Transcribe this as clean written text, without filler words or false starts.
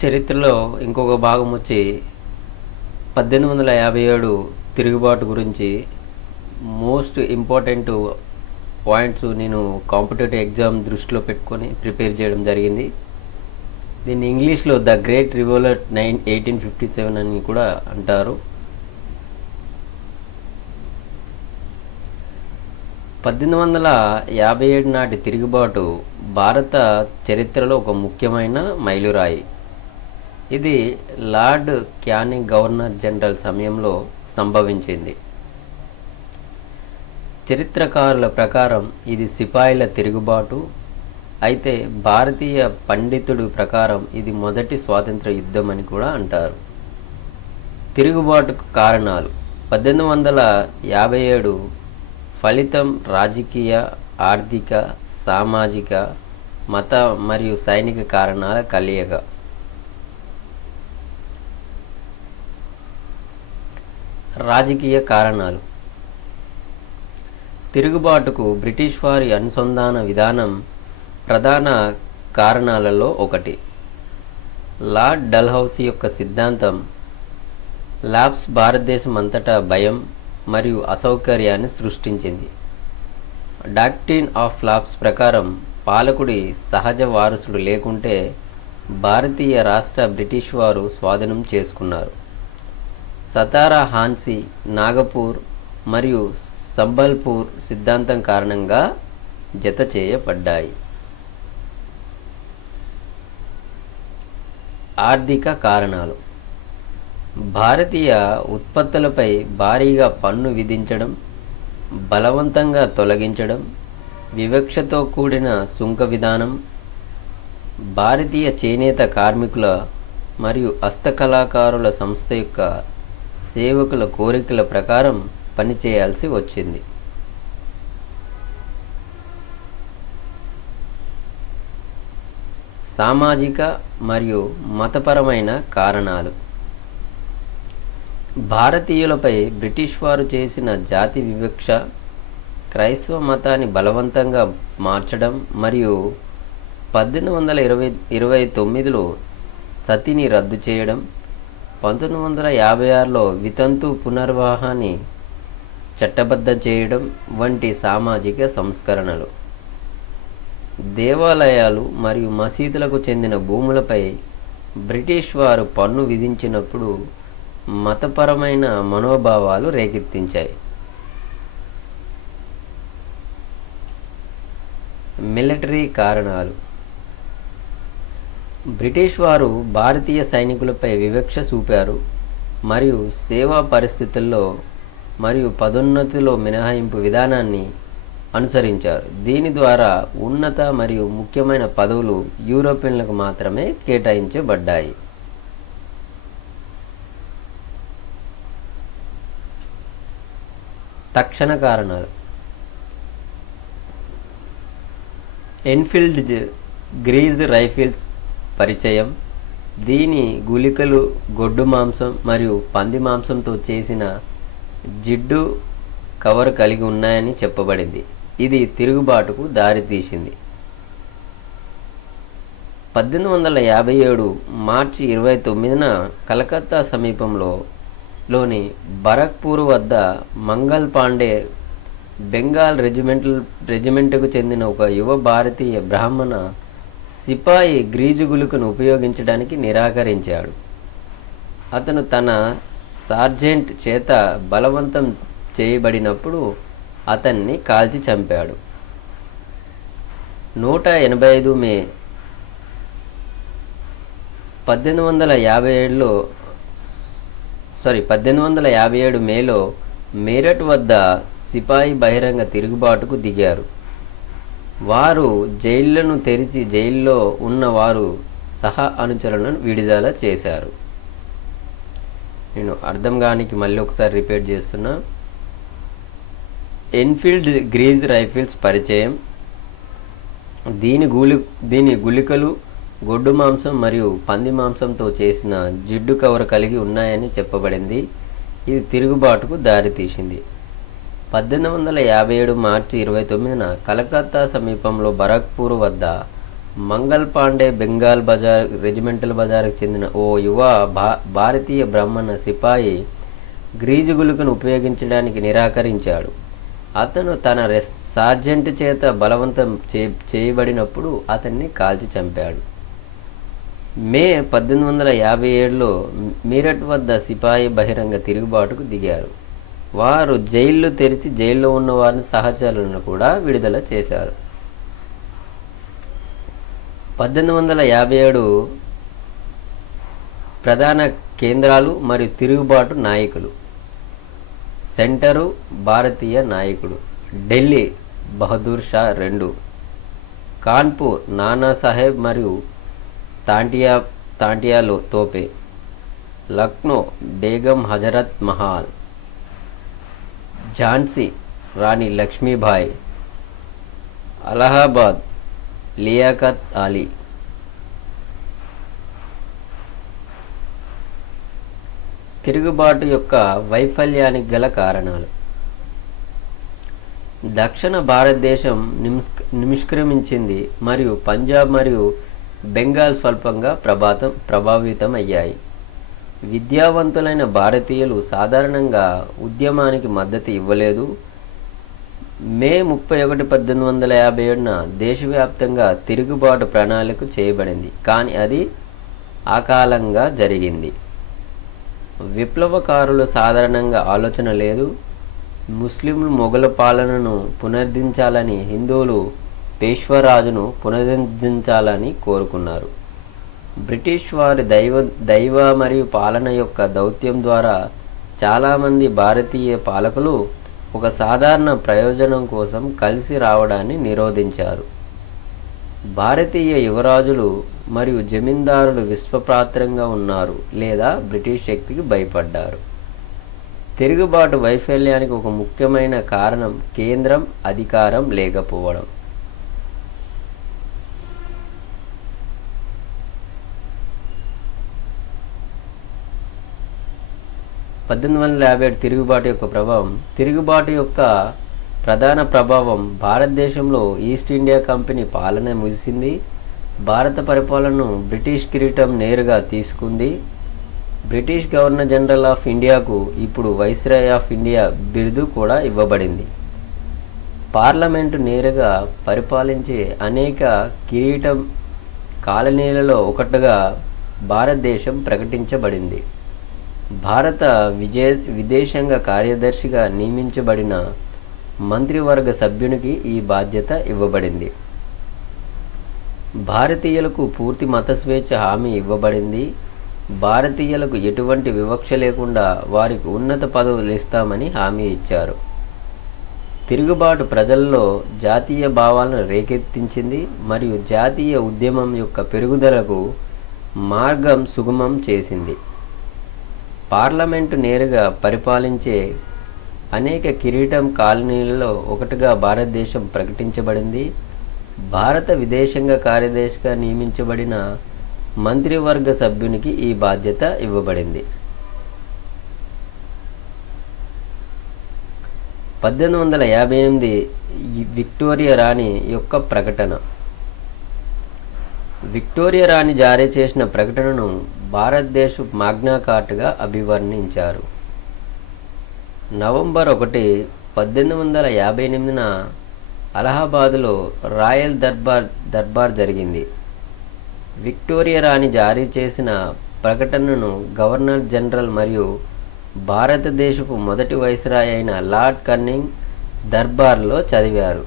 చరిత్రలో ఇంకొక భాగం వచ్చి 1857 తిరుగుబాటు గురించి మోస్ట్ ఇంపార్టెంట్ పాయింట్స్ నేను కాంపిటేటివ్ ఎగ్జామ్ దృష్టిలో పెట్టుకొని ప్రిపేర్ చేయడం జరిగింది. దీన్ని ఇంగ్లీష్లో ద గ్రేట్ రివోల్ట్ 1857 అని కూడా అంటారు. 1857 నాటి తిరుగుబాటు భారత చరిత్రలో ఒక ముఖ్యమైన మైలురాయి. ఇది లార్డ్ క్యానింగ్ గవర్నర్ జనరల్ సమయంలో సంభవించింది. చరిత్రకారుల ప్రకారం ఇది సిపాయిల తిరుగుబాటు అయితే, భారతీయ పండితుడు ప్రకారం ఇది మొదటి స్వాతంత్ర యుద్ధం అని కూడా అంటారు. తిరుగుబాటుకు కారణాలు 1857 ఫలితం రాజకీయ, ఆర్థిక, సామాజిక, మత మరియు సైనిక కారణాల కలయిక. రాజకీయ కారణాలు. తిరుగుబాటుకు బ్రిటిష్ వారి అనుసంధాన విధానం ప్రధాన కారణాలలో ఒకటి. లార్డ్ డల్హౌసీ యొక్క సిద్ధాంతం లాప్స్ భారతదేశం అంతటా భయం మరియు అసౌకర్యాన్ని సృష్టించింది. డాక్ట్రిన్ ఆఫ్ లాప్స్ ప్రకారం పాలకుడి సహజ వారసుడు లేకుంటే భారతీయ రాష్ట్ర బ్రిటిష్ వారు స్వాధీనం చేసుకున్నారు. సతారా, హాన్సీ, నాగపూర్ మరియు సంబల్పూర్ సిద్ధాంతం కారణంగా జత చేయబడ్డాయి. ఆర్థిక కారణాలు. భారతీయ ఉత్పత్తులపై భారీగా పన్ను విధించడం, బలవంతంగా తొలగించడం, వివక్షతో కూడిన సుంక విధానం, భారతీయ చేనేత కార్మికుల మరియు హస్తకళాకారుల సంస్థ యొక్క సేవకుల కోరికల ప్రకారం పనిచేయాల్సి వచ్చింది. సామాజిక మరియు మతపరమైన కారణాలు. భారతీయులపై బ్రిటిష్ వారు చేసిన జాతి వివక్ష, క్రైస్తవ మతాన్ని బలవంతంగా మార్చడం మరియు 1829లో సతిని రద్దు చేయడం, 1956లో వితంతు పునర్వివాహాన్ని చట్టబద్ధం చేయడం వంటి సామాజిక సంస్కరణలు. దేవాలయాలు మరియు మసీదులకు చెందిన భూములపై బ్రిటిష్ వారు పన్ను విధించినప్పుడు మతపరమైన మనోభావాలు రేకెత్తించాయి. మిలిటరీ కారణాలు. బ్రిటిష్ వారు భారతీయ సైనికులపై వివక్ష చూపారు మరియు సేవా పరిస్థితుల్లో మరియు పదోన్నతిలో మినహాయింపు విధానాన్ని అనుసరించారు. దీని ద్వారా ఉన్నత మరియు ముఖ్యమైన పదవులు యూరోపియన్లకు మాత్రమే కేటాయించబడ్డాయి. తక్షణ కారణాలు. ఎన్ఫీల్డ్ గ్రీజ్ రైఫిల్స్ పరిచయం. దీని గుళికలు గొడ్డు మాంసం మరియు పంది మాంసంతో చేసిన జిడ్డు కవర్ కలిగి ఉన్నాయని చెప్పబడింది. ఇది తిరుగుబాటుకు దారితీసింది. 1857 మార్చి 29న కలకత్తా సమీపంలోని బరక్పూర్ వద్ద మంగల్ పాండే బెంగాల్ రెజిమెంటుకు చెందిన ఒక యువ భారతీయ బ్రాహ్మణ సిపాయి గ్రీజు గుళికను ఉపయోగించడానికి నిరాకరించాడు. అతను తన సార్జెంట్ చేత బలవంతం చేయబడినప్పుడు అతన్ని కాల్చి చంపాడు. 185 మే 1857 మేలో మీరట్ వద్ద సిపాయి బహిరంగ తిరుగుబాటుకు దిగారు. వారు జైళ్లను తెరిచి జైల్లో ఉన్న వారు సహా అనుచరులను విడుదల చేశారు. నేను అర్థం కానికి మళ్ళీ ఒకసారి రిపీట్ చేస్తున్నా. ఎన్ఫీల్డ్ గ్రీజ్ రైఫిల్స్ పరిచయం. దీని గుళికలు గొడ్డు మాంసం మరియు పంది మాంసంతో చేసిన జిడ్డు కవర్ కలిగి ఉన్నాయని చెప్పబడింది. ఇది తిరుగుబాటుకు దారితీసింది. 1857 మార్చి 29న కలకత్తా సమీపంలో బరక్పూర్ వద్ద మంగల్ పాండే బెంగాల్ బజార్ రెజిమెంటల్ బజార్కు చెందిన ఓ యువ భారతీయ బ్రాహ్మణ సిపాయి గ్రీజు గుళికను ఉపయోగించడానికి నిరాకరించాడు. అతను తన సార్జెంట్ చేత బలవంతం చేయబడినప్పుడు అతన్ని కాల్చి చంపాడు. మే 1857లో మీరట్ వద్ద సిపాయి బహిరంగ తిరుగుబాటుకు దిగారు. వారు జైళ్లు తెరిచి జైల్లో ఉన్న వారిని సహచరులను కూడా విడుదల చేశారు. 1857 ప్రధాన కేంద్రాలు మరియు తిరుగుబాటు నాయకులు. సెంటరు భారతీయ నాయకుడు ఢిల్లీ బహదూర్ షా 2, కాన్పూర్ నానాసాహెబ్ మరియు తాంటియాలో తోపే, లక్నో బేగం హజరత్ మహల్, ఝాన్సీ రాణి లక్ష్మీబాయి, అలహాబాద్ లియాఖత్ అలీ. తిరుగుబాటు యొక్క వైఫల్యానికి గల కారణాలు. దక్షిణ భారతదేశం నిష్క్రమించింది మరియు పంజాబ్ మరియు బెంగాల్ స్వల్పంగా ప్రభావితం అయ్యాయి. విద్యావంతులైన భారతీయులు సాధారణంగా ఉద్యమానికి మద్దతు ఇవ్వలేదు. మే 31, 1857న దేశవ్యాప్తంగా తిరుగుబాటు ప్రణాళిక చేయబడింది, కానీ అది అకాలంగా జరిగింది. విప్లవకారులు సాధారణంగా ఆలోచన లేదు. ముస్లింలు మొఘలు పాలనను పునరుద్ధరించాలని, హిందువులు పేష్వారాజును పునరుద్ధరించాలని కోరుకున్నారు. బ్రిటిష్ వారి దైవ మరియు పాలన యొక్క దౌత్యం ద్వారా చాలామంది భారతీయ పాలకులు ఒక సాధారణ ప్రయోజనం కోసం కలిసి రావడాన్ని నిరోధించారు. భారతీయ యువరాజులు మరియు జమీందారులు విశ్వపాత్రంగా ఉన్నారు లేదా బ్రిటిష్ శక్తికి భయపడ్డారు. తిరుగుబాటు వైఫల్యానికి ఒక ముఖ్యమైన కారణం కేంద్రం అధికారం లేకపోవడం. 1857 తిరుగుబాటు యొక్క ప్రభావం. తిరుగుబాటు యొక్క ప్రధాన ప్రభావం భారతదేశంలో ఈస్ట్ ఇండియా కంపెనీ పాలన ముగిసింది. భారత పరిపాలనను బ్రిటిష్ కిరీటం నేరుగా తీసుకుంది. బ్రిటిష్ గవర్నర్ జనరల్ ఆఫ్ ఇండియాకు ఇప్పుడు వైస్రాయ్ ఆఫ్ ఇండియా బిరుదు కూడా ఇవ్వబడింది. పార్లమెంటు నేరుగా పరిపాలించే అనేక కిరీటం కాలనీలలో ఒకటిగా భారతదేశం ప్రకటించబడింది. భారత విదేశాంగ కార్యదర్శిగా నియమించబడిన మంత్రివర్గ సభ్యునికి ఈ బాధ్యత ఇవ్వబడింది. భారతీయులకు పూర్తి మత స్వేచ్ఛ హామీ ఇవ్వబడింది. భారతీయులకు ఎటువంటి వివక్ష లేకుండా వారికి ఉన్నత పదవులు ఇస్తామని హామీ ఇచ్చారు. తిరుగుబాటు ప్రజల్లో జాతీయ భావాలను రేకెత్తించింది మరియు జాతీయ ఉద్యమం యొక్క పెరుగుదలకు మార్గం సుగమం చేసింది. పార్లమెంటు నేరుగా పరిపాలించే అనేక కిరీటం కాలనీలలో ఒకటిగా భారతదేశం ప్రకటించబడింది. భారత విదేశాంగ కార్యదర్శిగా నియమించబడిన మంత్రివర్గ సభ్యునికి ఈ బాధ్యత ఇవ్వబడింది. 1858 విక్టోరియా రాణి యొక్క ప్రకటన. విక్టోరియా రాణి జారీ చేసిన ప్రకటనను భారతదేశ మాగ్నా కార్టాగా అభివర్ణించారు. నవంబర్ 1, 1858న అలహాబాదులో రాయల్ దర్బార్ జరిగింది. విక్టోరియా రాణి జారీ చేసిన ప్రకటనను గవర్నర్ జనరల్ మరియు భారతదేశపు మొదటి వైస్రాయ్ అయిన లార్డ్ కన్నింగ్ దర్బార్లో చదివారు.